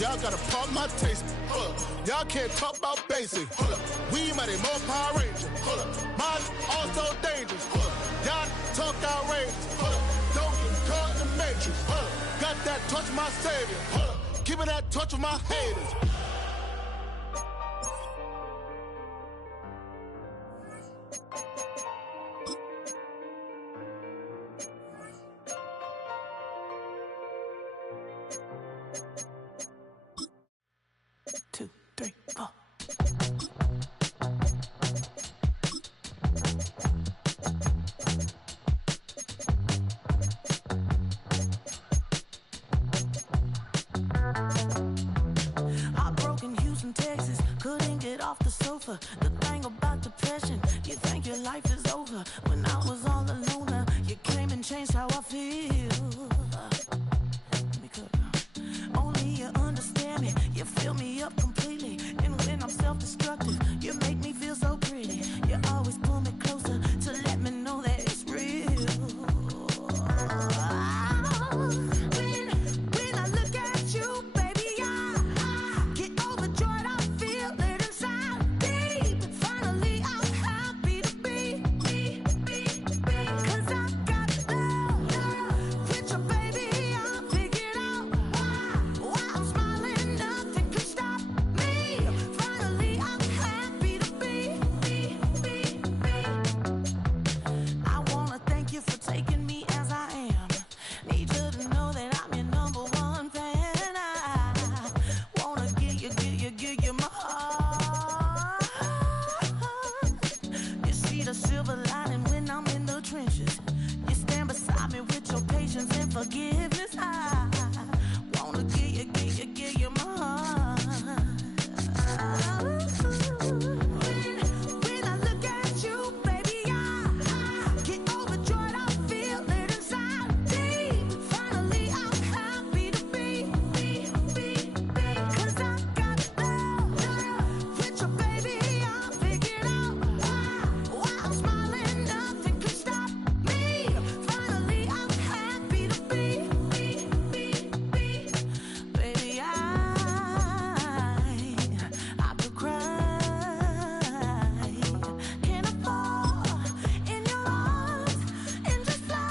Y'all gotta pump my taste. Y'all can't talk about basic. We mighty more Power Ranger. Mine also dangerous. Y'all talk outrageous. Don't get caught in the matrix. Got that touch my savior. Give me that touch of my haters. The thing about depression, you think your life is over. When I was all alone, you came and changed how I feel. Let me cook. Only you understand me, you fill me up completely. And when I'm self-destructive, you make me feel so pretty. You always pull me closer to let me know that it's real. When I look at you, baby, I get overjoyed. I feel it inside. Finally, I'm happy to be, 'cause I got love with your baby. I figured out why I'm smiling. Nothing can stop me. Finally, I'm happy to be. I wanna thank you for taking me as I am. Need you to know that I'm your number one fan. I wanna give you my heart. You see the silver lining when I'm in the trenches. You stand beside me with your patience and forgiveness. I wanna give you my heart. When I look at you, baby, I get overjoyed. I feel it inside deep. Finally, I'm happy to be, 'cause I got love with your baby. I figured out why I'm smiling. Nothing can stop me. Finally, I'm happy to be, baby. I could cry. Can I fall in your arms and just fly?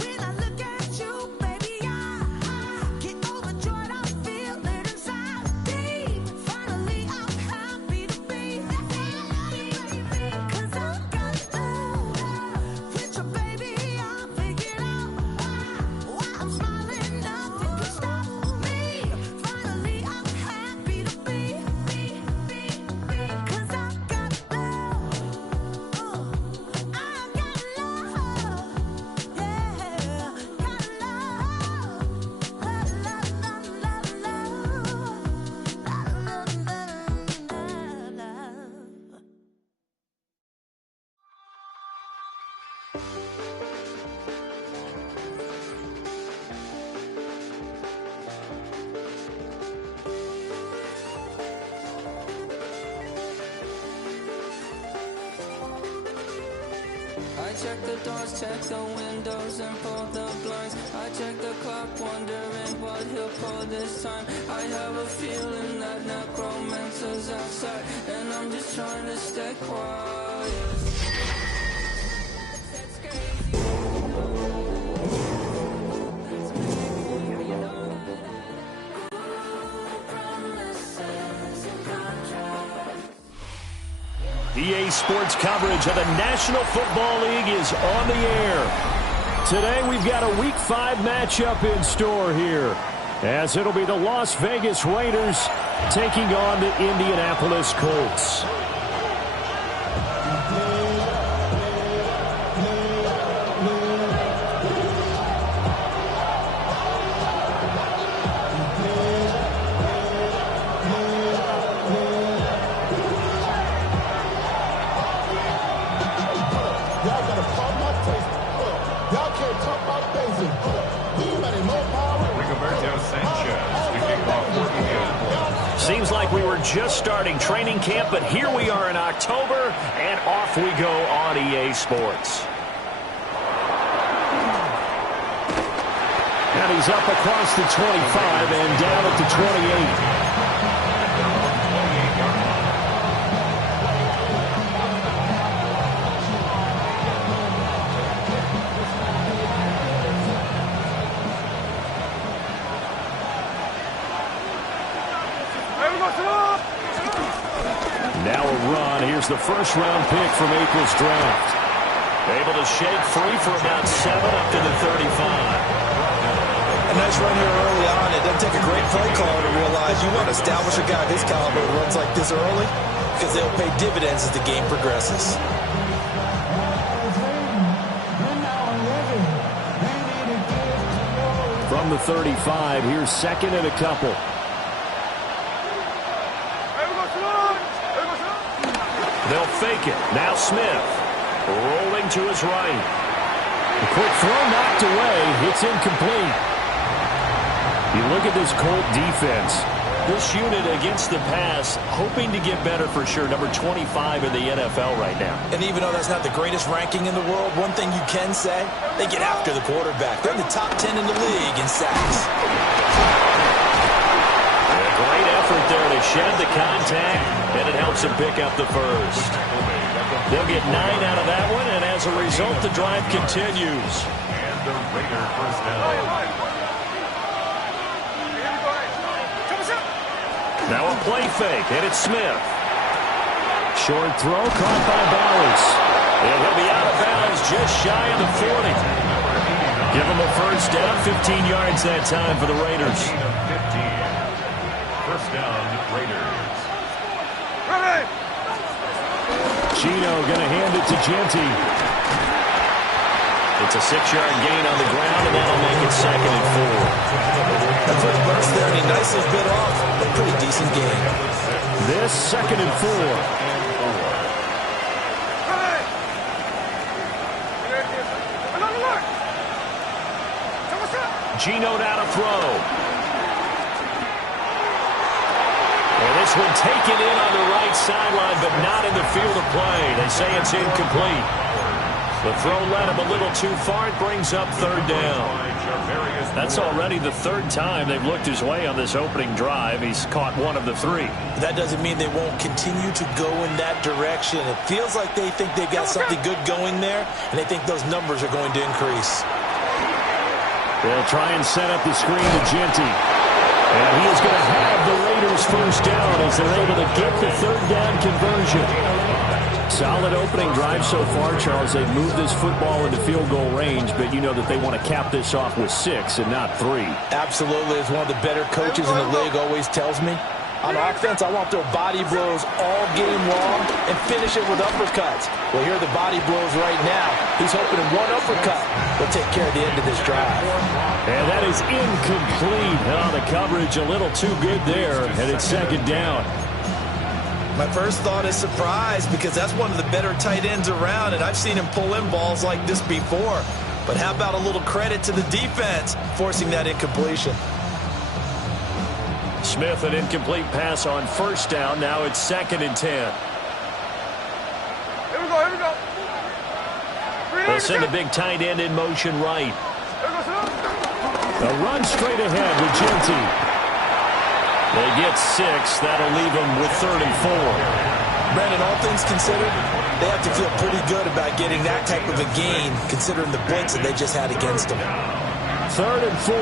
When I look at you, baby, I get overjoyed. I feel it inside deep. Finally, I'm happy to be, 'cause I got love with your baby. I figured out why I'm smiling. Nothing can stop me. Finally, I'm happy to be, 'cause I got love. I got love. Yeah, got love. I check the doors, check the windows, and pull the blinds. I check the clock, wondering what he'll pull this time. I have a feeling that necromancer's outside, and I'm just trying to stay quiet. That's crazy. Promises and contracts. EA Sports coverage of the National Football League is on the air. Today we've got a Week 5 matchup in store here, as it'll be the Las Vegas Raiders taking on the Indianapolis Colts. Seems like we were just starting training camp, but here we are in October, and off we go on EA Sports. And he's up across the 25 and down at the 28. Now a run. Here's the first-round pick from April's draft. Able to shake free for about 7 up to the 35. A nice run here early on. It doesn't take a great play caller to realize you want to establish a guy of his caliber who runs like this early because they'll pay dividends as the game progresses. From the 35, here's second and a couple. They'll fake it. Now Smith. Rolling to his right. The quick throw knocked away. It's incomplete. You look at this Colt defense. This unit against the pass, hoping to get better for sure. Number 25 in the NFL right now. And even though that's not the greatest ranking in the world, one thing you can say, they get after the quarterback. They're in the top 10 in the league in sacks. A great effort there to shed the contact, and it helps him pick up the first. They'll get 9 out of that one, and as a result, the drive continues. And the Raider first down. Now a play fake, and it's Smith. Short throw caught by Bowers. And he'll be out of bounds just shy of the 40. Give him a first down, 15 yards that time for the Raiders. First down, Raiders. Gino going to hand it to Genty. It's a 6-yard gain on the ground, and that'll make it 2nd and 4. A quick burst there, and he nicely bit off a pretty decent game. This 2nd and 4. Gino now to throw. And this one taken in on the right sideline, but not in the field of play. They say it's incomplete. The throw led him a little too far. It brings up 3rd down. That's already the 3rd time they've looked his way on this opening drive. He's caught 1 of the 3. That doesn't mean they won't continue to go in that direction. It feels like they think they've got something good going there, and they think those numbers are going to increase. They'll try and set up the screen to Genty. And he is going to have the Raiders first down as they're able to get the 3rd down conversion. Solid opening drive so far, Charles. They've moved this football into field goal range, but you know that they want to cap this off with 6 and not 3. Absolutely. As one of the better coaches in the league always tells me, on offense, I want their body blows all game long and finish it with uppercuts. Well, here are the body blows right now. He's hoping in one uppercut will take care of the end of this drive. And that is incomplete. Oh, the coverage a little too good there, and it's 2nd down. My first thought is surprise because that's one of the better tight ends around, and I've seen him pull in balls like this before. But how about a little credit to the defense forcing that incompletion? Smith, an incomplete pass on 1st down. Now it's 2nd and 10. Here we go. They'll send a big tight end in motion right. A run straight ahead with Genty. They get 6. That'll leave them with 3rd and 4. Brandon, all things considered, they have to feel pretty good about getting that type of a gain considering the blitz that they just had against them. 3rd and 4.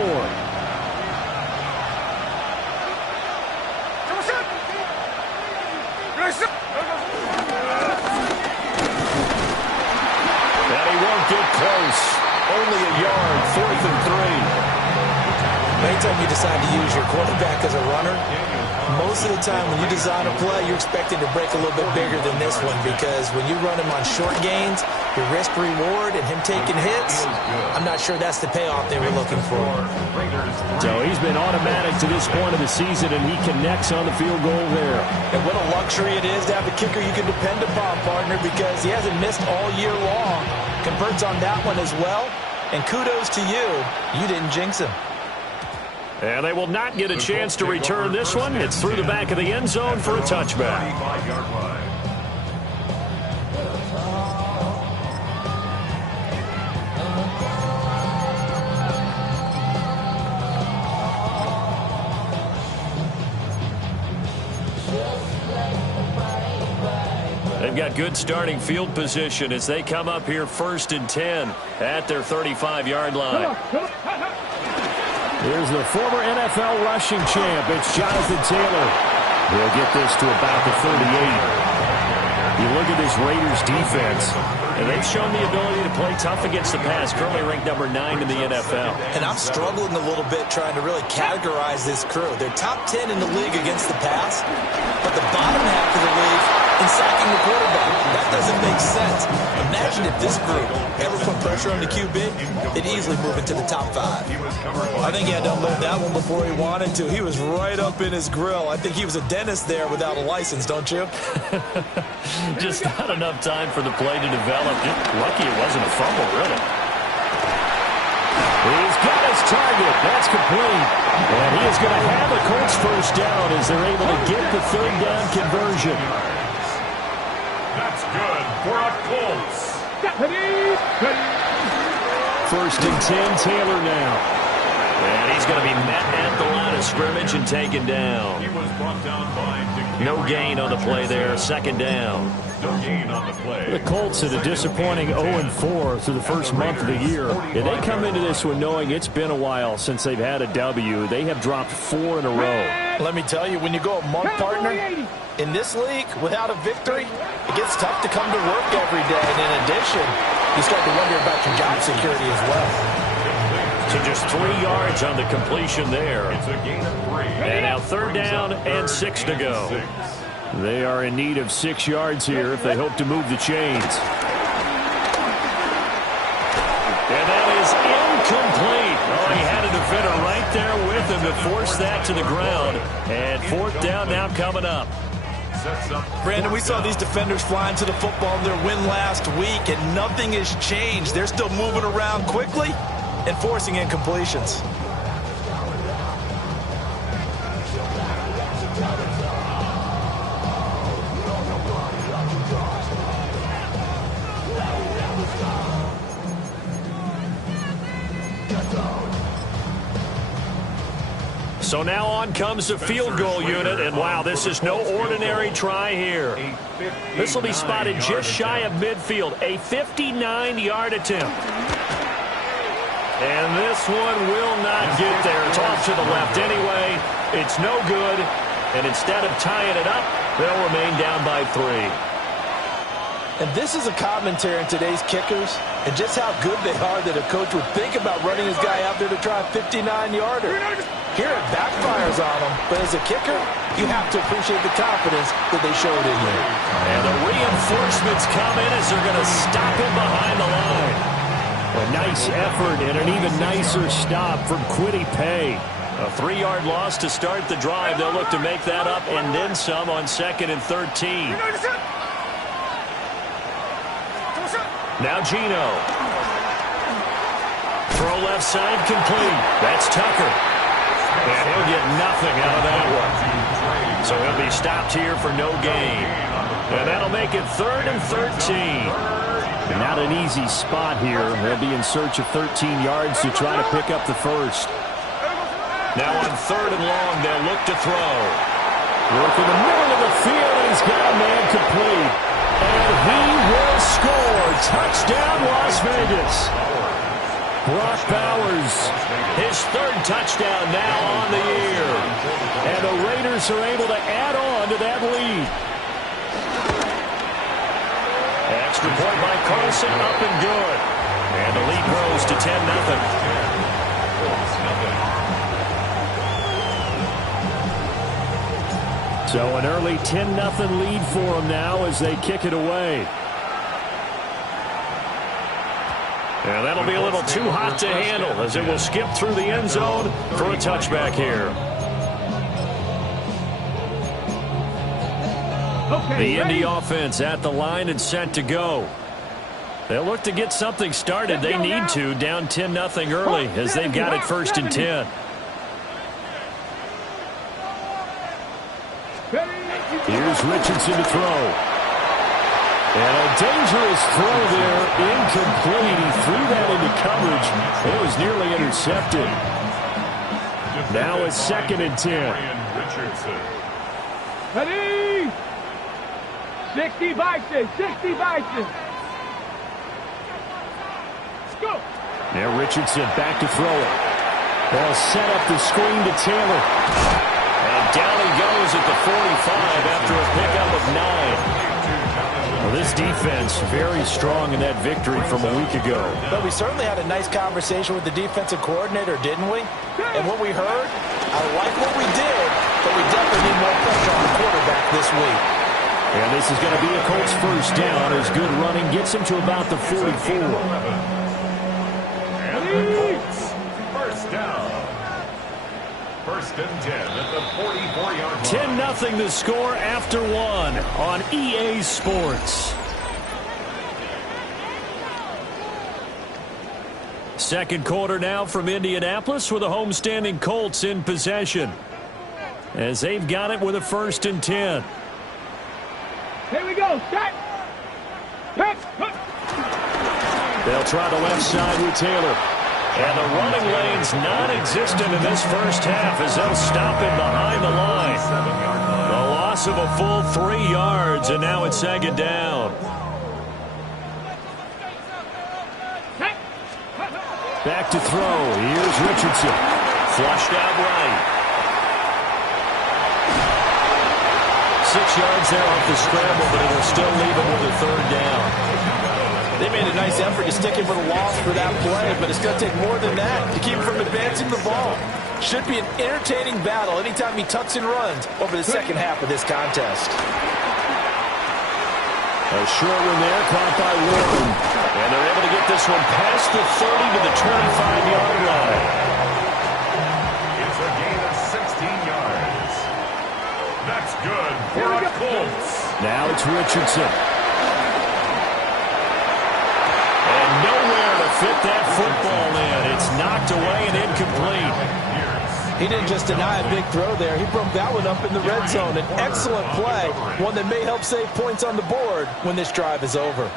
And he won't get close. Only a yard. 4th and 3. Anytime you decide to use your quarterback as a runner, most of the time when you design a play, you're expecting to break a little bit bigger than this one because when you run him on short gains, your risk-reward and him taking hits, I'm not sure that's the payoff they were looking for. So he's been automatic to this point of the season, and he connects on the field goal there. And what a luxury it is to have a kicker you can depend upon, partner, because he hasn't missed all year long. Converts on that one as well, and kudos to you. You didn't jinx him. And they will not get a chance to return this one. It's through the back of the end zone for a touchback. they've got good starting field position as they come up here 1st and 10 at their 35-yard line. Here's the former NFL rushing champ. It's Jonathan Taylor. He'll get this to about the 38. You look at this Raiders defense, and they've shown the ability to play tough against the pass, currently ranked number 9 in the NFL. And I'm struggling a little bit trying to really categorize this crew. They're top 10 in the league against the pass, but the bottom half of the league in sacking the quarterback. That doesn't make sense. Imagine if this group ever put pressure on the QB, they'd easily move into the top 5. I think he had to unload that one before he wanted to. He was right up in his grill. I think he was a dentist there without a license, don't you? Just not enough time for the play to develop. Lucky it wasn't a fumble, really. He's got his target. That's complete. And he is going to have a Colts first down as they're able to get the 3rd down conversion. That's good for a Colts. 1st and 10, Taylor now. And he's going to be met at the line of scrimmage and taken down. He was brought down by No gain on the play there. 2nd down. No gain on the play. The Colts had a disappointing 0-4 through the first month of the year. And they come into this one knowing it's been a while since they've had a W. They have dropped 4 in a row. Let me tell you, when you go a month, partner, in this league, without a victory, it gets tough to come to work every day. And in addition, you start to wonder about your job security as well. So just 3 yards on the completion there. It's a gain of 3. And now 3rd down and 6 to go. They are in need of 6 yards here if they hope to move the chains. And that is incomplete. Oh, he had a defender right there with him to force that to the ground. And 4th down now coming up. Brandon, we saw these defenders flying to the football in their win last week, and nothing has changed. They're still moving around quickly and forcing incompletions. So now on comes the field goal unit, and wow, this is no ordinary try here. This will be spotted just shy of midfield, a 59-yard attempt. And this one will not get there. It's off to the left anyway. It's no good, and instead of tying it up, they'll remain down by 3. And this is a commentary on today's kickers and just how good they are that a coach would think about running his guy out there to try a 59-yarder. Here it backfires on him, but as a kicker, you have to appreciate the confidence that they showed in you. And the reinforcements come in as they're going to stop him behind the line. A nice effort and an even nicer stop from Kwity Paye. A 3-yard loss to start the drive. They'll look to make that up and then some on 2nd and 13. Now Gino. Throw left side complete. That's Tucker. And he'll get nothing out of that one. So he'll be stopped here for no gain. And that'll make it 3rd and 13. And not an easy spot here. They'll be in search of 13 yards to try to pick up the first. Now on 3rd and long, they'll look to throw. Look in the middle of the field. He's got a man complete. And he will score. Touchdown, Las Vegas. Brock Bowers, his 3rd touchdown now on the year. And the Raiders are able to add on to that lead. Extra point by Carlson, up and good. And the lead grows to 10-0. So an early 10-0 lead for them now as they kick it away. And that'll be a little too hot to handle as it will skip through the end zone for a touchback here. The Indy offense at the line and set to go. They'll look to get something started. They need to, down 10-0 early as they've got it 1st and 10. Here's Richardson to throw. And a dangerous throw there, incomplete. He threw that into coverage. It was nearly intercepted. Now it's 2nd and 10. Richardson. Ready? 60 Vikings, 60 Vikings. Let's go. Now Richardson back to throw it. They'll set up the screen to Taylor. And down he goes at the 45 after a pickup of 9. Well, this defense very strong in that victory from a week ago. But we certainly had a nice conversation with the defensive coordinator, didn't we? And what we heard, I like what we did, but we definitely need more pressure on the quarterback this week. And this is going to be a Colts first down as good running gets him to about the 44. And the Colts, first down. First and 10 at the 44-yard line. 10-0 the score after one on EA Sports. Second quarter now from Indianapolis with the homestanding Colts in possession, as they've got it with a first and 10. Here we go. Set. They'll try the left side with Taylor. And the running lane's non-existent in this first half as they'll stop him behind the line. The loss of a full 3 yards, and now it's second down. Back to throw. Here's Richardson. Flushed out right. 6 yards there off the scramble, but it'll still leave him with a third down. They made a nice effort to stick him with a loss for that play, but it's going to take more than that to keep him from advancing the ball. Should be an entertaining battle anytime he tucks and runs over the second half of this contest. A short one there, caught by Warren. And they're able to get this one past the 30 to the 25-yard line. It's a gain of 16 yards. That's good for the Colts. Now it's Richardson. And nowhere to fit that football in. It's knocked away and incomplete. He didn't just deny a big throw there. He broke that one up in the red zone. An excellent play, one that may help save points on the board when this drive is over.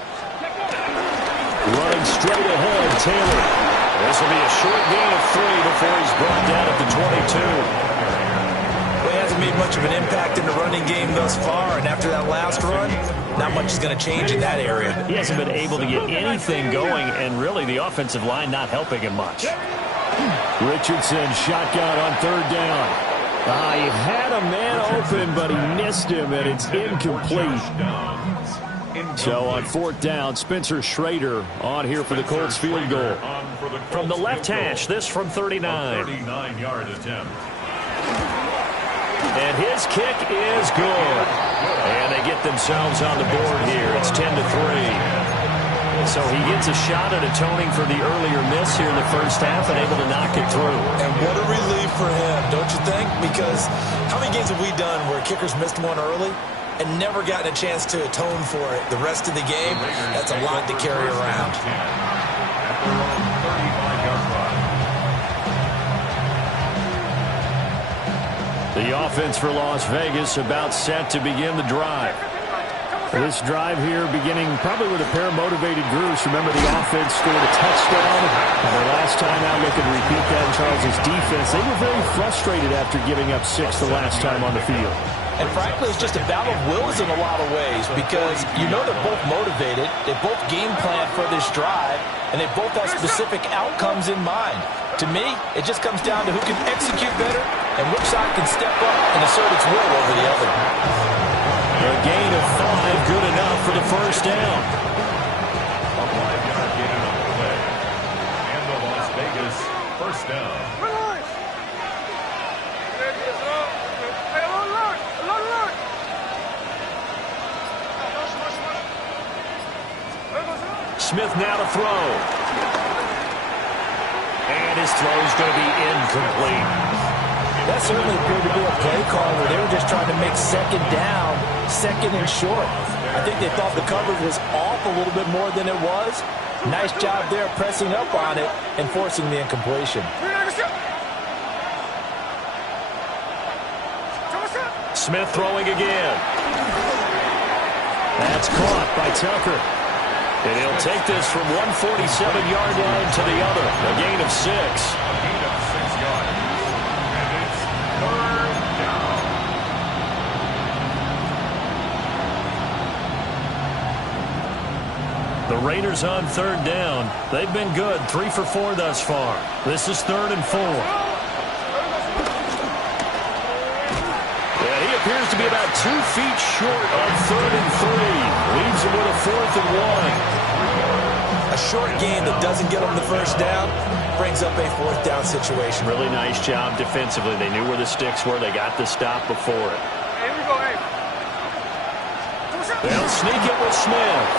Running straight ahead, Taylor. This will be a short gain of 3 before he's brought down at the 22. Well, he hasn't made much of an impact in the running game thus far, and after that last run, not much is going to change in that area. He hasn't been able to get anything going, and really the offensive line not helping him much. Richardson shotgun on third down. He had a man open, but he missed him, and it's incomplete. So on fourth down, Spencer Schrader on here for the Colts field goal. From the left hash, this from 39. 39-yard attempt. And his kick is good. And they get themselves on the board here. It's 10-3. So he gets a shot at atoning for the earlier miss here in the first half and able to knock it through. And what a relief for him, don't you think? Because how many games have we done where kickers missed one early and never gotten a chance to atone for it the rest of the game? That's a lot to carry around. The offense for Las Vegas about set to begin the drive. This drive here beginning probably with a pair of motivated groups. Remember, the offense scored a touchdown. And their last time out, looking to repeat that in Charles' defense. They were very frustrated after giving up 6 the last time on the field. And frankly, it's just a battle of wills in a lot of ways because you know they're both motivated. They both game plan for this drive, and they both have specific outcomes in mind. To me, it just comes down to who can execute better and which side can step up and assert its will over the other. A gain of 5, good enough for the first down. A 5-yard gain on the play. And the Las Vegas first down. Smith now to throw. And his throw is going to be incomplete. That certainly appeared to be a play call where they were just trying to make second down, second and short. I think they thought the coverage was off a little bit more than it was. Nice job there pressing up on it and forcing the incompletion. Smith throwing again. That's caught by Tucker. And he'll take this from 147-yard line to the other. A gain of 6. A gain of 6 yards. And it's third down. Raiders on third down. They've been good, 3 for 4 thus far. This is 3rd and 4. And he appears to be about 2 feet short on 3rd and 3. Leaves him with a 4th and 1. A short game that doesn't get them the first down brings up a 4th down situation. Really nice job defensively. They knew where the sticks were. They got the stop before it. Here we go, hey. They'll sneak it with Smith.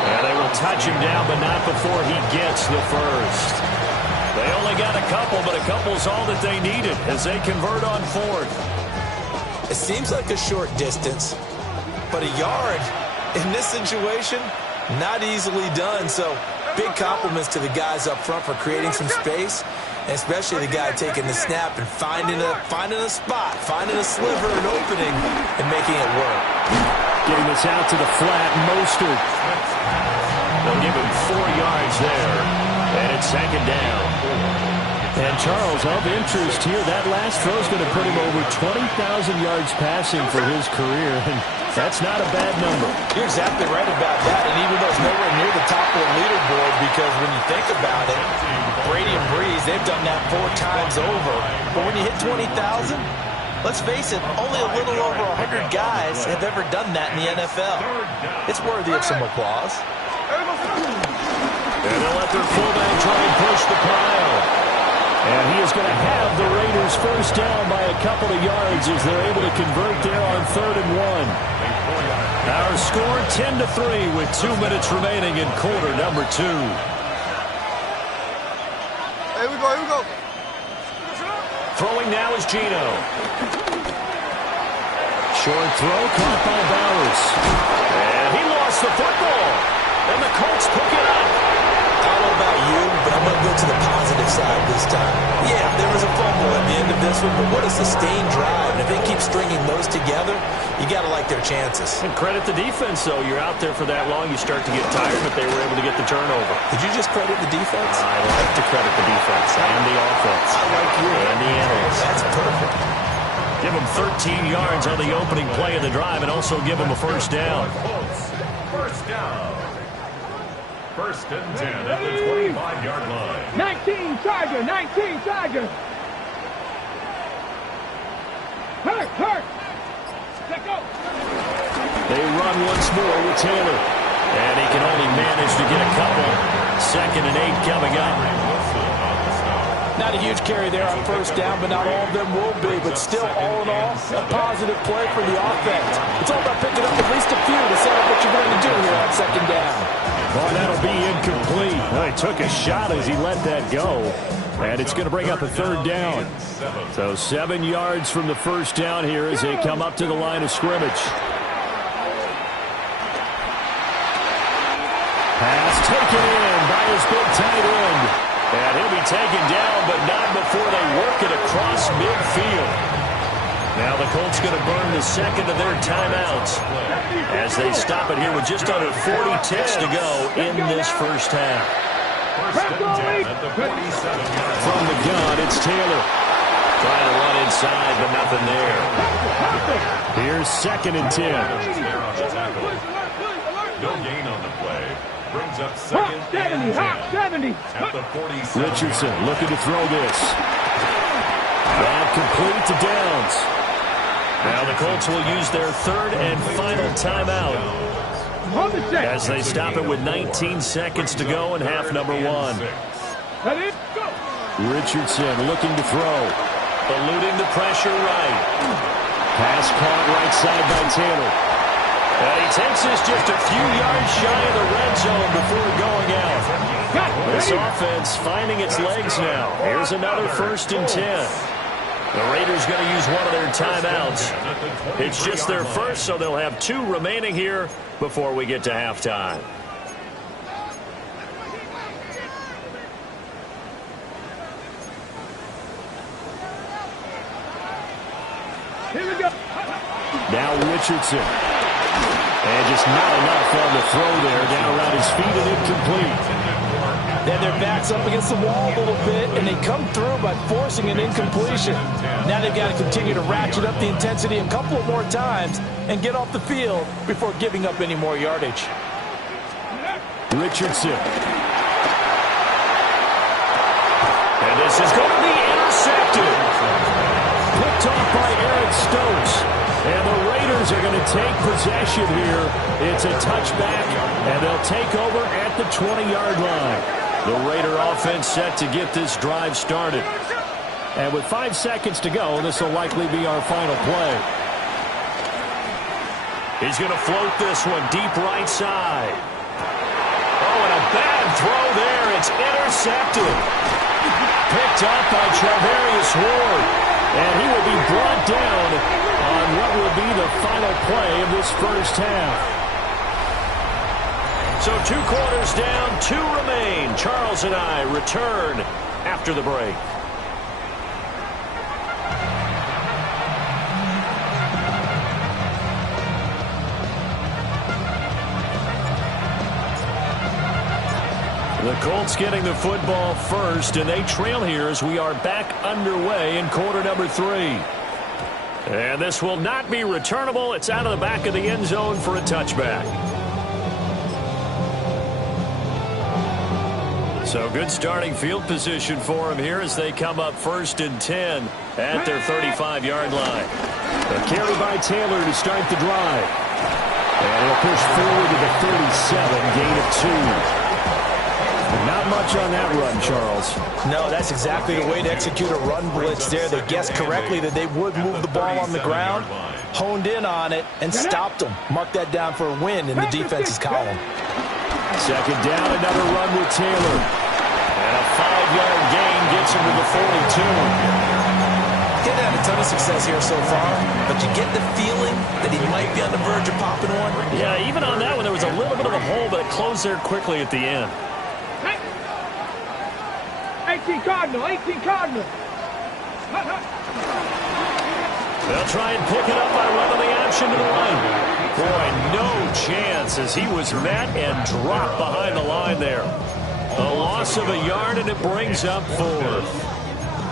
And they will touch him down, but not before he gets the first. They only got a couple, but a couple's all that they needed as they convert on 4th. It seems like a short distance, but a yard in this situation, not easily done. So big compliments to the guys up front for creating some space, and especially the guy taking the snap and finding a spot, finding a sliver, an opening, and making it work. Getting this out to the flat, Mostert. They'll give him 4 yards there, and it's 2nd down. And Charles, of interest here, that last throw is going to put him over 20,000 yards passing for his career, and that's not a bad number. You're exactly right about that, and even though it's nowhere near the top of the leaderboard, because when you think about it, Brady and Breeze, they've done that 4 times over. But when you hit 20,000, let's face it, only a little over 100 guys have ever done that in the NFL. It's worthy of some applause. And they'll let their fullback try and push the pile. And he is going to have the Raiders first down by a couple of yards as they're able to convert there on 3rd and 1. Our score 10-3 with 2 minutes remaining in quarter number 2. Here we go. Throwing now is Gino. Short throw caught by Bowers. And he lost the football. And the Colts pick it up. I don't know about you, but I'm going to go to the positive side this time. Yeah, there was a fumble at the end of this one, but what a sustained drive. And if they keep stringing those together, you got to like their chances. And credit the defense, though. You're out there for that long, you start to get tired, but they were able to get the turnover. Did you just credit the defense? I like to credit the defense and the offense. I like you. And the analysts. That's perfect. Give them 13 yards on the opening play of the drive and also give them a first down. First down. 1st and 10 at the 25-yard line. 19 Charger. Hurt. Let go. They run once more with Taylor. And he can only manage to get a couple. 2nd and 8 coming up. Not a huge carry there on first down, but not all of them will be. But still, all in all, a positive play for the offense. It's all about picking up at least a few to set up what you're going to do here on 2nd down. Well, that'll be incomplete. Well, he took a shot as he let that go. And it's going to bring up a 3rd down. So 7 yards from the first down here as they come up to the line of scrimmage. Pass taken in by his big tight end. And he'll be taken down, but not before they work it across midfield. Now the Colts going to burn the 2nd of their timeouts as they stop it here with just under 40 ticks to go in this first half. First and 10 at the 47-yard line. From the gun, it's Taylor. Trying to run inside, but nothing there. Here's 2nd and 10. There on the tackle. No gain on the play. Brings up 2nd and 10 at the 47. Richardson looking to throw this. Not complete to Downs. Now the Colts will use their 3rd and final timeout as they stop it with 19 seconds to go in half number 1. Richardson looking to throw. Eluding the pressure right. Pass caught right side by Taylor. And he takes this just a few yards shy of the red zone before going out. This offense finding its legs now. Here's another 1st and 10. The Raiders going to use one of their timeouts. It's just their first, so they'll have 2 remaining here before we get to halftime. Here we go. Now Richardson. And just not enough on the throw there. Down around his feet and incomplete. Then their back's up against the wall a little bit, and they come through by forcing an incompletion. Now they've got to continue to ratchet up the intensity a couple of more times and get off the field before giving up any more yardage. Richardson. And this is going to be intercepted. Picked off by Eric Stokes. And the Raiders are going to take possession here. It's a touchback, and they'll take over at the 20-yard line. The Raider offense set to get this drive started. And with 5 seconds to go, this will likely be our final play. He's going to float this one deep right side. Oh, and a bad throw there. It's intercepted. Picked up by Charvarius Ward. And he will be brought down on what will be the final play of this first half. So 2 quarters down, 2 remain. Charles and I return after the break. The Colts getting the football first, and they trail here as we are back underway in quarter number 3. And this will not be returnable. It's out of the back of the end zone for a touchback. So good starting field position for them here as they come up 1st and 10 at their 35-yard line. A carry by Taylor to start the drive. And he'll push forward to the 37, gain of 2. Not much on that run, Charles. No, that's exactly the way to execute a run blitz there. They guessed correctly that they would move the ball on the ground, honed in on it, and stopped them. Mark that down for a win in the defense's column. Second down, another run with Taylor. And a 5-yard gain gets him to the 42. He's had a ton of success here so far, but you get the feeling that he might be on the verge of popping one. Yeah, even on that one, there was a little bit of a hole, but it closed there quickly at the end. 18 Cardinal, 18 Cardinal. They'll try and pick it up by running the option to the right. Boy, no chance as he was met and dropped behind the line there. A loss of a yard, and it brings up 4.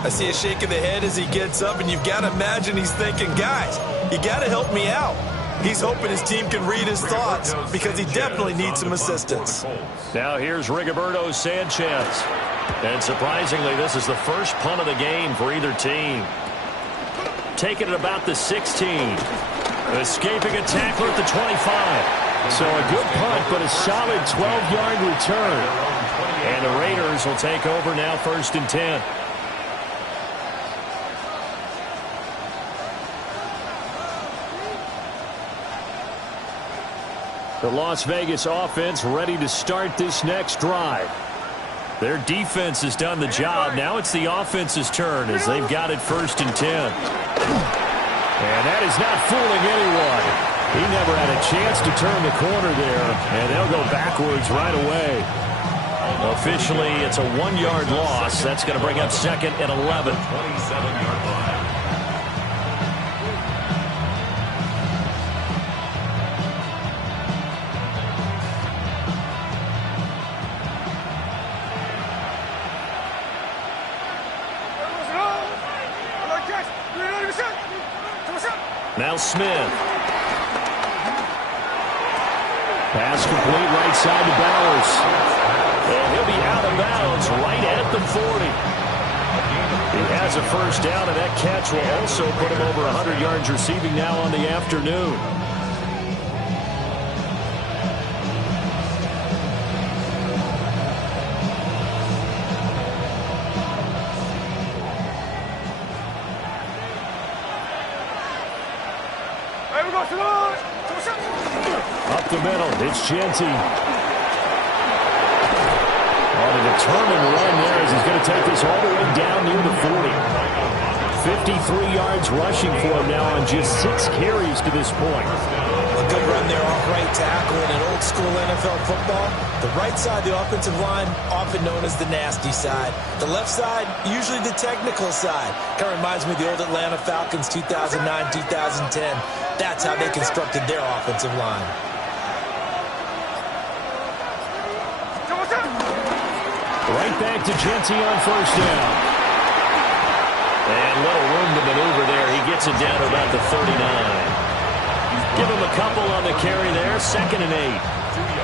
I see a shake of the head as he gets up, and you've got to imagine he's thinking, guys, you got to help me out. He's hoping his team can read his thoughts because he definitely needs some assistance. Now here's Rigoberto Sanchez. And surprisingly, this is the first punt of the game for either team. Taking it about the 16. Escaping a tackler at the 25. So a good punt, but a solid 12-yard return. And the Raiders will take over now 1st and 10. The Las Vegas offense ready to start this next drive. Their defense has done the job. Now it's the offense's turn as they've got it 1st and 10. And that is not fooling anyone. He never had a chance to turn the corner there, and they'll go backwards right away. Officially, it's a 1-yard loss. That's going to bring up 2nd and 11. 27-yard line. Now Smith. Pass complete right side to Bowers. And he'll be out of bounds right at the 40. He has a first down, and that catch will also put him over 100 yards receiving now on the afternoon. Up the middle, it's Genty. On a determined run there as he's going to take this all the way down near the 40. 53 yards rushing for him now on just 6 carries to this point. A good run there off right tackle in an old school NFL football. The right side of the offensive line, often known as the nasty side. The left side, usually the technical side. Kind of reminds me of the old Atlanta Falcons 2009-2010. That's how they constructed their offensive line. Right back to Genty on first down. And little room to maneuver there. He gets it down to about the 39. Give him a couple on the carry there. 2nd and 8.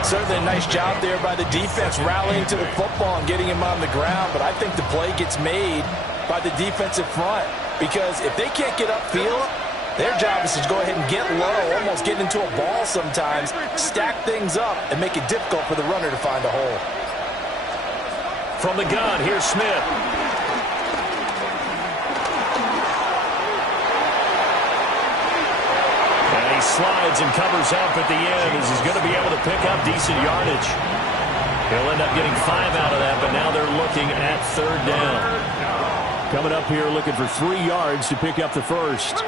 Certainly a nice job there by the defense rallying to the football and getting him on the ground, but I think the play gets made by the defensive front because if they can't get upfield, their job is to go ahead and get low, almost get into a ball sometimes, stack things up, and make it difficult for the runner to find a hole. From the gun, here's Smith. And he slides and covers up at the end as he's going to be able to pick up decent yardage. He'll end up getting 5 out of that, but now they're looking at 3rd down. Coming up here looking for 3 yards to pick up the first.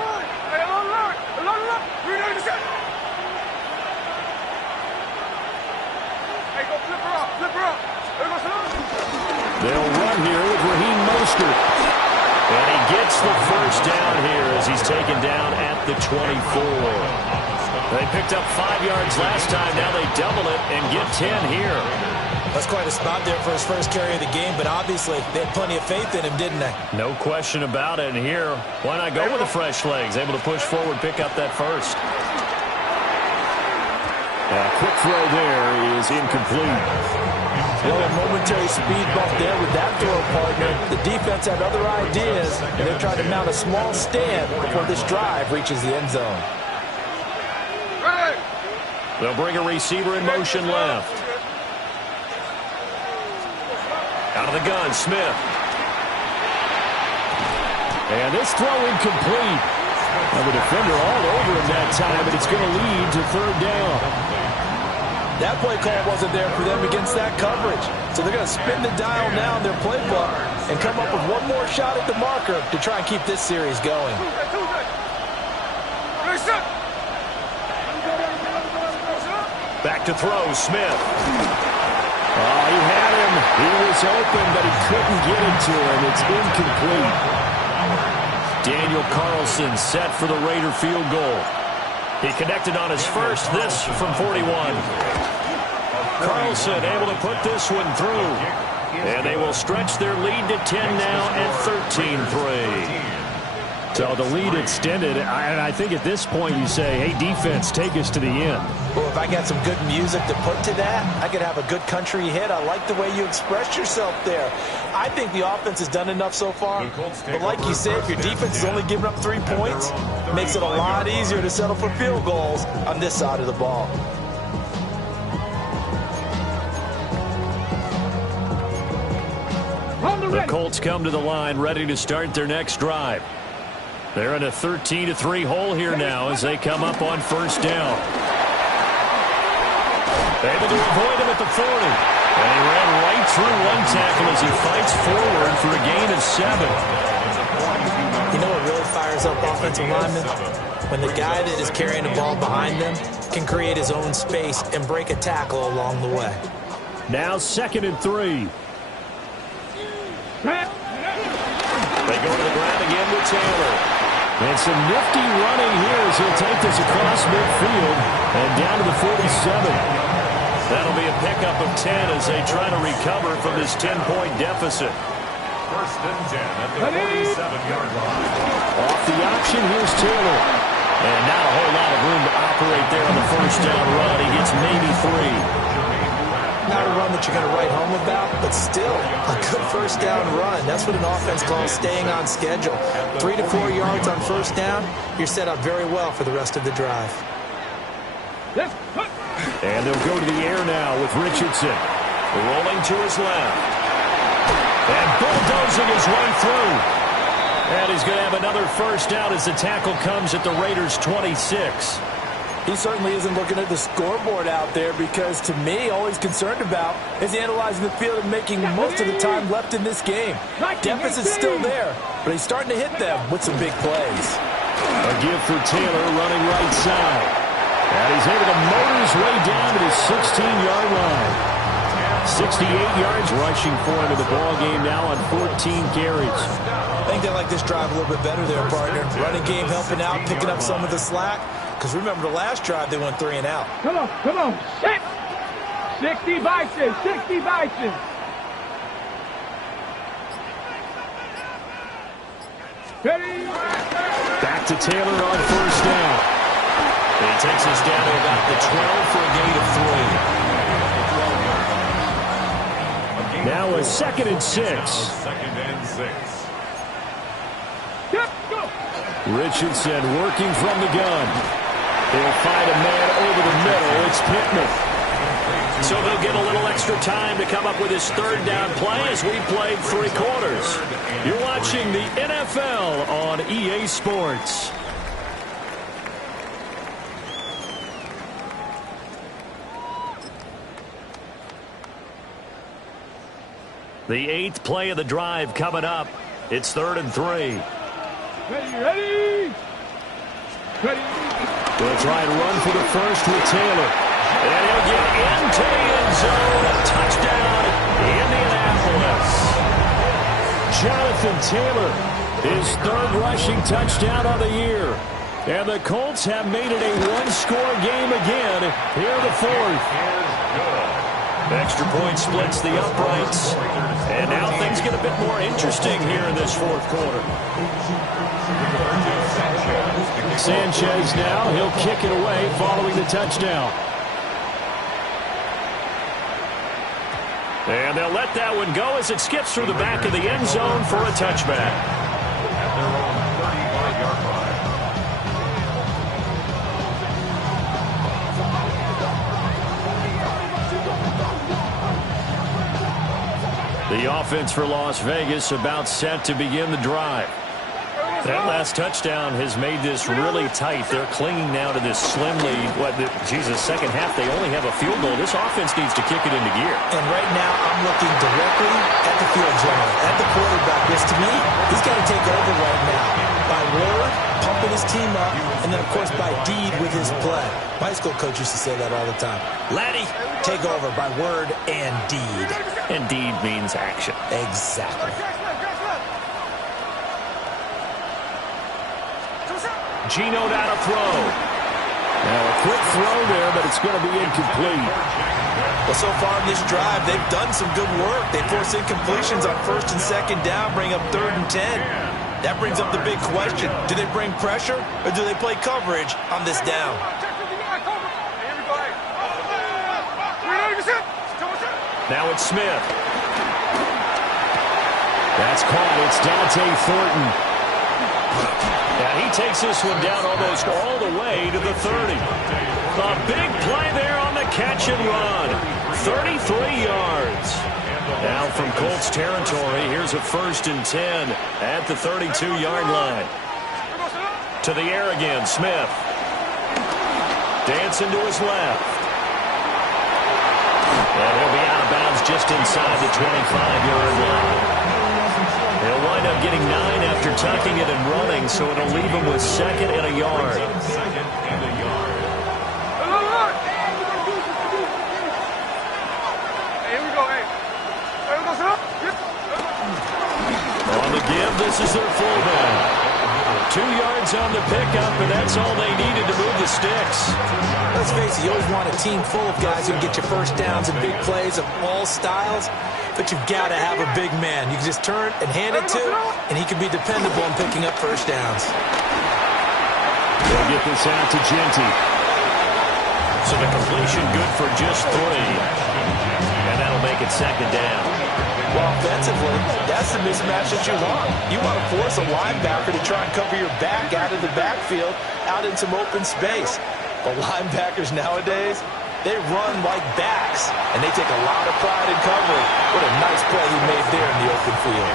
They'll run here with Raheem Mostert. And he gets the first down here as he's taken down at the 24. They picked up 5 yards last time. Now they double it and get 10 here. That's quite a spot there for his first carry of the game, but obviously they had plenty of faith in him, didn't they? No question about it. And here, why not go with the fresh legs? Able to push forward, pick up that first. A quick throw there is incomplete. Well, a momentary speed bump there with that throw partner. The defense had other ideas, and they're trying to mount a small stand before this drive reaches the end zone. They'll bring a receiver in motion left. Out of the gun, Smith. And this throw incomplete. Well, the defender all over him that time, and it's going to lead to 3rd down. That play call wasn't there for them against that coverage. So they're going to spin the dial now in their playbook and come up with one more shot at the marker to try and keep this series going. Back to throw, Smith. Oh, he had him. He was open, but he couldn't get it to him. It's incomplete. Daniel Carlson set for the Raider field goal. He connected on his first, this from 41. Carlson able to put this one through. And they will stretch their lead to 10 now at 13-3. So the lead extended, and I think at this point you say, hey, defense, take us to the end. Well, if I got some good music to put to that, I could have a good country hit. I like the way you expressed yourself there. I think the offense has done enough so far. But like you said, if your defense is only giving up 3 points, it makes it a lot easier to settle for field goals on this side of the ball. The Colts come to the line ready to start their next drive. They're in a 13-3 hole here now as they come up on 1st down. Able to avoid him at the 40. And he ran right through one tackle as he fights forward for a gain of 7. You know what really fires up offensive linemen? When the guy that is carrying the ball behind them can create his own space and break a tackle along the way. Now 2nd and 3. They go to the ground again with Taylor. And some nifty running here as he'll take this across midfield and down to the 47. That'll be a pickup of 10 as they try to recover from this 10-point deficit. 1st and 10 at the 47-yard line. Off the option, here's Taylor. And not a whole lot of room to operate there on the 1st down run. He gets maybe 3. Not a run that you're going to write home about, but still a good 1st down run. That's what an offense calls staying on schedule. 3 to 4 yards on 1st down, you're set up very well for the rest of the drive. And they'll go to the air now with Richardson. Rolling to his left. And bulldozing his way through. And he's going to have another 1st down as the tackle comes at the Raiders' 26. He certainly isn't looking at the scoreboard out there because, to me, all he's concerned about is analyzing the field and making the most of the time left in this game. Deficit's still there, but he's starting to hit them with some big plays. A give for Taylor running right side. And he's able to motor his way down to the 16-yard line. 68 yards rushing for him in the ball game now on 14 carries. I think they like this drive a little bit better there, partner. Running game helping out, picking up some of the slack. Because remember, the last drive, they went 3 and out. Come on. 60 Bison. Back to Taylor on 1st down. He takes us down to about the 12 for a gain of 3. Now a 2nd and 6. 2nd and 6. Richardson working from the gun. They'll find a man over the middle. It's Pittman. So they'll get a little extra time to come up with his 3rd down play as we played 3 quarters. You're watching the NFL on EA Sports. The 8th play of the drive coming up. It's 3rd and 3. Ready. They'll try and run for the first with Taylor. And he'll get into the end zone. A touchdown, Indianapolis. Jonathan Taylor, his 3rd rushing touchdown of the year. And the Colts have made it a 1-score game again. Here the 4th. Extra point splits the uprights. And now things get a bit more interesting here in this 4th quarter. Sanchez now, he'll kick it away following the touchdown. And they'll let that one go as it skips through the back of the end zone for a touchback. At their own 35-yard line. The offense for Las Vegas about set to begin the drive. That last touchdown has made this really tight. They're clinging now to this slim lead. Second half, they only have a field goal. This offense needs to kick it into gear. And right now, I'm looking directly at the field general, at the quarterback. Because to me, he's got to take over right now. By word, pumping his team up, and then, of course, by deed with his play. My school coach used to say that all the time. Laddie, take over by word and deed. And deed means action. Exactly. Geno now to throw. Now a quick throw there, but it's going to be incomplete. Well, so far in this drive, they've done some good work. They force incompletions on 1st and 2nd down, bring up 3rd and 10. That brings up the big question. Do they bring pressure, or do they play coverage on this down? Now it's Smith. That's caught. It's Dante Thornton. And he takes this one down almost all the way to the 30. A big play there on the catch and run. 33 yards. Now from Colts territory, here's a 1st and 10 at the 32-yard line. To the air again, Smith. Dancing to his left. And he'll be out of bounds just inside the 25-yard line. He'll wind up getting 9 after tucking it and running, so it'll leave him with 2nd and a yard. On the give, this is their fullback. 2 yards on the pickup, and that's all they needed to move the sticks. Let's face it, you always want a team full of guys who can get you first downs and big plays of all styles. But you've got to have a big man you can just turn and hand it to, and he can be dependable in picking up first downs. They'll get this out to Genty. So the completion good for just 3. And that'll make it 2nd down. Well, offensively, that's the mismatch that you want. You want to force a linebacker to try and cover your back out of the backfield, out in some open space. But linebackers nowadays, they run like backs, and they take a lot of pride in covering. What a nice play he made there in the open field.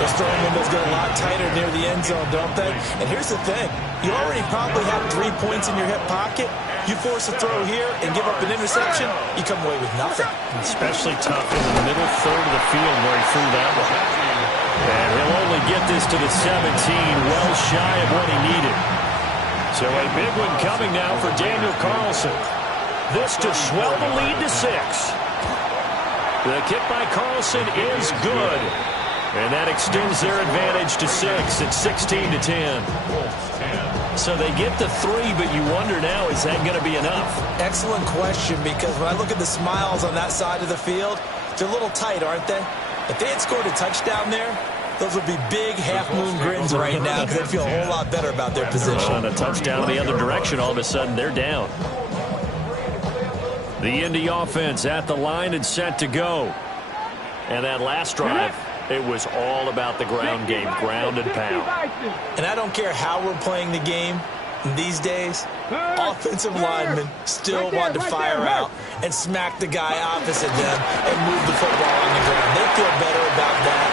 Those throwing windows get a lot tighter near the end zone, don't they? And here's the thing. You already probably have 3 points in your hip pocket. You force a throw here and give up an interception, you come away with nothing. Especially tough in the middle third of the field where he threw that one. And he'll only get this to the 17, well shy of what he needed. So a big one coming now for Daniel Carlson. This to swell the lead to 6. The kick by Carlson is good. And that extends their advantage to 6. It's 16-10. So they get the 3, but you wonder now, is that going to be enough? Excellent question, because when I look at the smiles on that side of the field, they're a little tight, aren't they? If they had scored a touchdown there, those would be big half-moon grins right now, because they feel a whole lot better about their position. On a touchdown the other direction, all of a sudden they're down. The Indy offense at the line and set to go. And that last drive, it was all about the ground game, ground and pound. And I don't care how we're playing the game these days, offensive linemen still want to fire out and smack the guy opposite them and move the football on the ground. They feel better about that.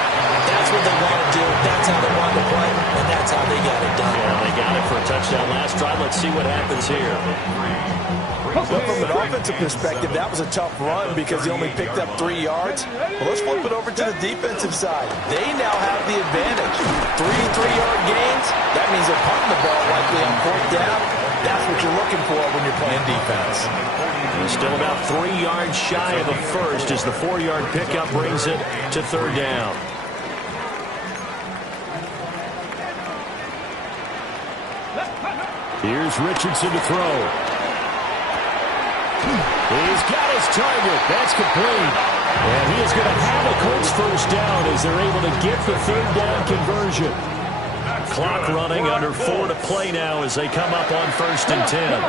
That's what they want to do. That's how they want to play, and that's how they got it done. Yeah, they got it for a touchdown last drive. Let's see what happens here. But from an offensive perspective, that was a tough run because he only picked up 3 yards. Well, let's flip it over to the defensive side. They now have the advantage. 3 3-yard gains, that means they're punting the ball likely on 4th down. That's what you're looking for when you're playing defense. And still about 3 yards shy of a first as the 4-yard pickup brings it to 3rd down. Here's Richardson to throw. He's got his target. That's complete. And he is going to have a Colts first down as they're able to get the 3rd down conversion. Clock running, under 4 to play now as they come up on 1st and 10.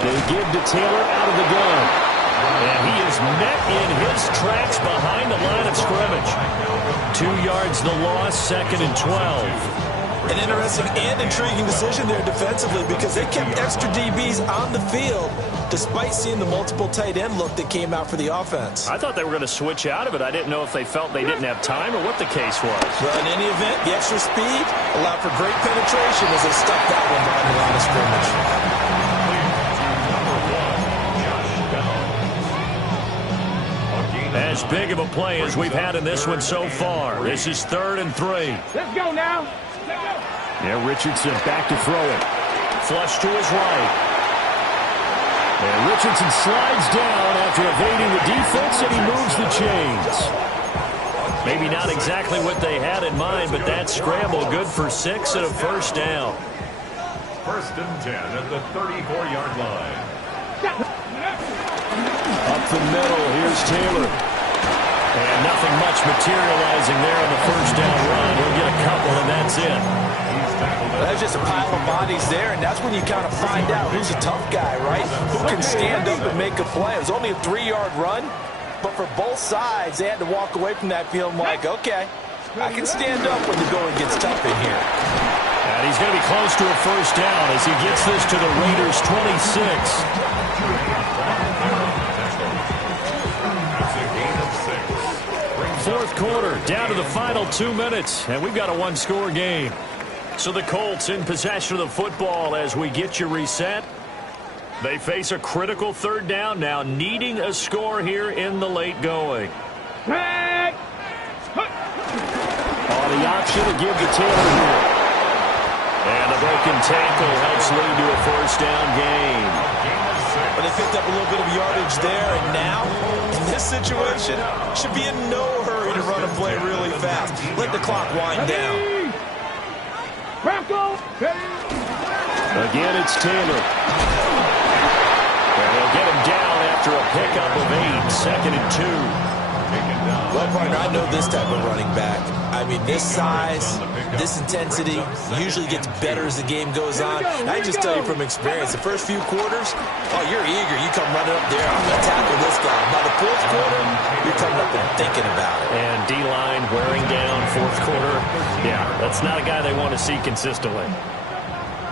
They give to Taylor out of the gun. And he is met in his tracks behind the line of scrimmage. 2 yards the loss, 2nd and 12. An interesting and intriguing decision there defensively because they kept extra DBs on the field despite seeing the multiple tight end look that came out for the offense. I thought they were going to switch out of it. I didn't know if they felt they didn't have time or what the case was. Well, in any event, the extra speed allowed for great penetration as they stuffed that one behind the line of scrimmage. As big of a play as we've had in this one so far. This is 3rd and 3. Let's go now. Yeah, Richardson back to throw it. Flush to his right. And Richardson slides down after evading the defense, and he moves the chains. Maybe not exactly what they had in mind, but that scramble good for 6 and a first down. 1st and 10 at the 34-yard line. Up the middle, here's Taylor. And nothing much materializing there on the first down run. He'll get a couple, and that's it. That's just a pile of bodies there, and that's when you kind of find out who's a tough guy, right? Who can stand up and make a play. It was only a 3-yard run, but for both sides, they had to walk away from that feeling like, okay, I can stand up when the going gets tough in here. And he's going to be close to a first down as he gets this to the Raiders' 26. Fourth quarter, down to the final 2 minutes, and we've got a 1-score game. So the Colts in possession of the football as we get you reset. They face a critical 3rd down now, needing a score here in the late going. On the option to give to Taylor here. And a broken tackle helps lead to a first down gain. But they picked up a little bit of yardage there, and now, in this situation, should be in no hurry to run a play really fast. Let the clock wind down. Again, it's Taylor. And they'll get him down after a pickup of 8, 2nd and 2. Well, partner, I know this type of running back. I mean, this size, this intensity usually gets better as the game goes on. I just tell you from experience, the first few quarters, oh, you're eager. You come running up there, I'm going to tackle this guy. By the 4th quarter, you're coming up and thinking about it. And D-line wearing down 4th quarter. Yeah, that's not a guy they want to see consistently.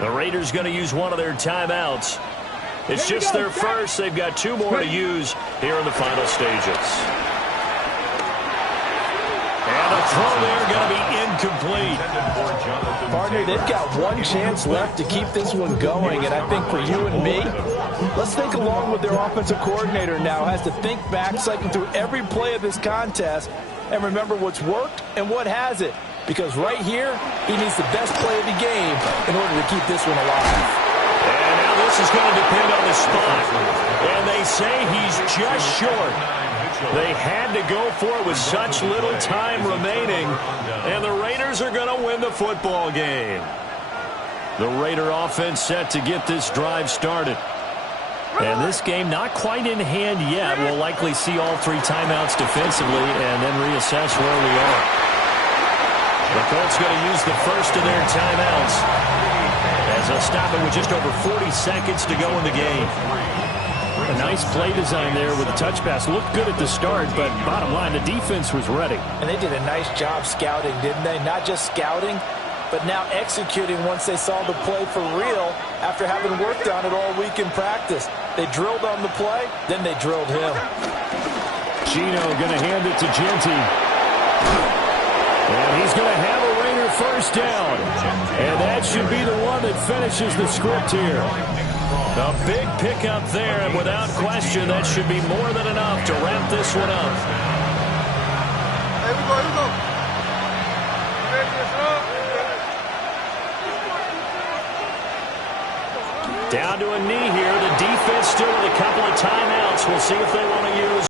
The Raiders going to use one of their timeouts. It's just their first. They've got 2 more to use here in the final stages. And a throw there going to be incomplete. Partner, they've got 1 chance left to keep this one going, and I think for you and me, let's think along with their offensive coordinator now, has to think back, cycle through every play of this contest, and remember what's worked and what hasn't. Because right here, he needs the best play of the game in order to keep this one alive. And now this is going to depend on the spot. And they say he's just short. They had to go for it with such little time remaining. And the Raiders are going to win the football game. The Raider offense set to get this drive started. And this game not quite in hand yet. We'll likely see all 3 timeouts defensively and then reassess where we are. The Colts going to use the first of their timeouts as they'll stop it with just over 40 seconds to go in the game. A nice play design there with the touch pass. Looked good at the start, but bottom line, the defense was ready. And they did a nice job scouting, didn't they? Not just scouting, but now executing once they saw the play for real after having worked on it all week in practice. They drilled on the play, then they drilled him. Gino going to hand it to Genty. And he's going to have a Raider first down. And that should be the one that finishes the script here. A big pickup there, and without question, that should be more than enough to wrap this one up. Here we go, here we go. Down to a knee here. The defense still with a couple of timeouts. We'll see if they want to use